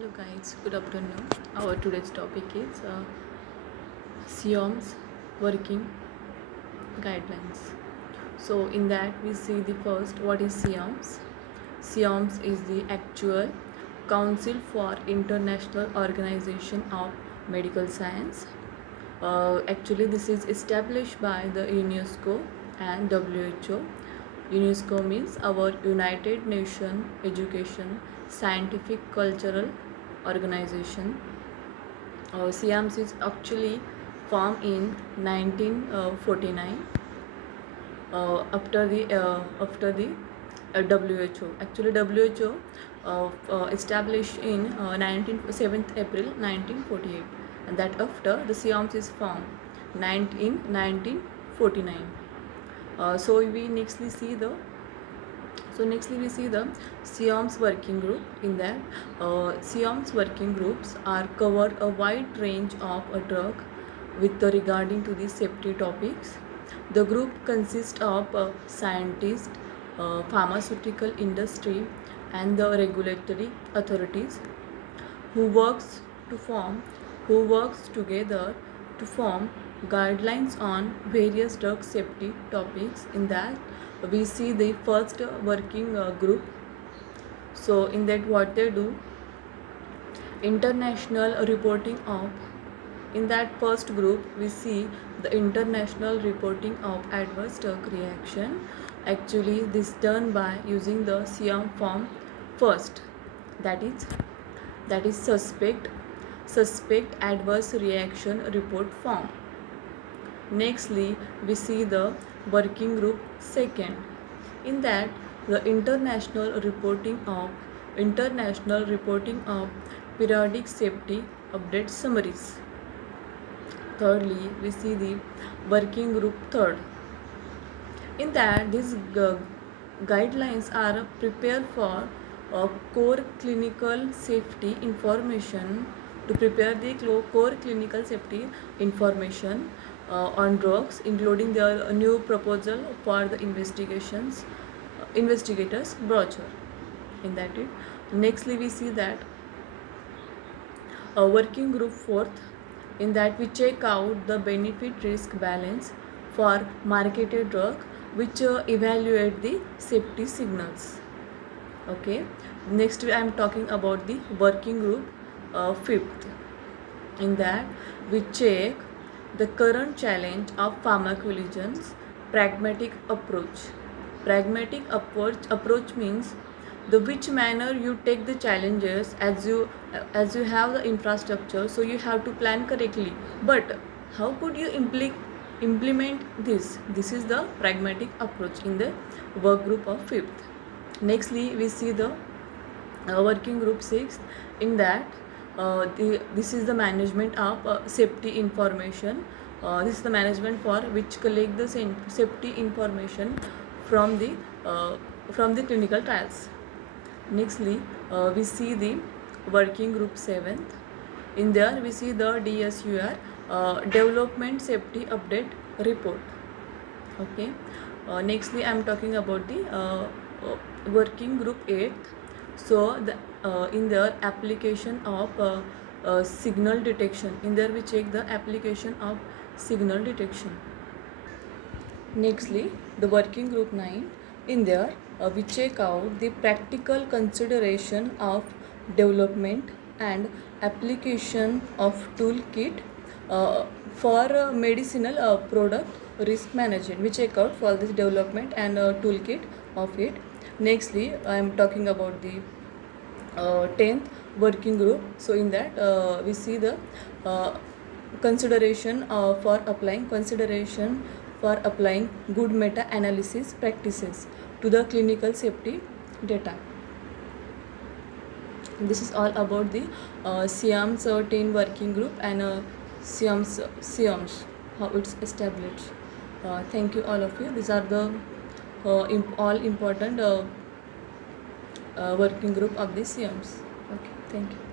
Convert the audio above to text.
Hello guys, good afternoon. Our today's topic is CIOMS working guidelines. So in that we see the first, what is CIOMS? CIOMS is the actual Council for International Organization of Medical Science. Actually this is established by the UNESCO and WHO. UNESCO means our United Nations Education, Scientific, Cultural Organization. CIOMS is actually formed in 1949 after the WHO. Actually, WHO established in 7th April 1948, and that after the CIOMS is formed in 1949. So we nextly see the CIOMS working group. In that, CIOMS working groups are cover a wide range of a drug with regarding to the safety topics. The group consists of scientists, pharmaceutical industry, and the regulatory authorities who works together to form guidelines on various drug safety topics. In that, we see the first working group. So in that, what they do, international reporting of, in that first group we see the international reporting of adverse drug reaction. Actually this done by using the CIOM form first, that is suspect adverse reaction report form. Nextly we see the working group second. In that, the international reporting of periodic safety update summaries. Thirdly, we see the working group third. In that, these guidelines are prepared for core clinical safety information, to prepare the core clinical safety information on drugs, including their new proposal for the investigators brochure. In that it. Nextly we see that working group fourth. In that, we check out the benefit risk balance for marketed drug, which evaluate the safety signals. Okay. Next I am talking about the working group fifth. In that, we check the current challenge of pharmacovigilance pragmatic approach. Pragmatic approach means the which manner you take the challenges. As you have the infrastructure, so you have to plan correctly, but how could you implement this is the pragmatic approach in the work group of fifth. Nextly we see the working group sixth. In that, this is the management of safety information. This is the management for which collect the safety information from the clinical trials. Nextly we see the working group seventh. In there we see the DSUR, development safety update report. Okay. Nextly I am talking about the working group 8th. So in their application of signal detection. In there we check the application of signal detection. Nextly the working group 9. In there we check out the practical consideration of development and application of toolkit for medicinal product risk management. We check out for this development and toolkit of it. Nextly I am talking about the 10th working group. So in that we see the consideration for applying good meta-analysis practices to the clinical safety data. This is all about the CIOMS 10 working group and CIOMS, how it's established. Thank you all of you. These are the all important working group of the CIOMS. Okay, thank you.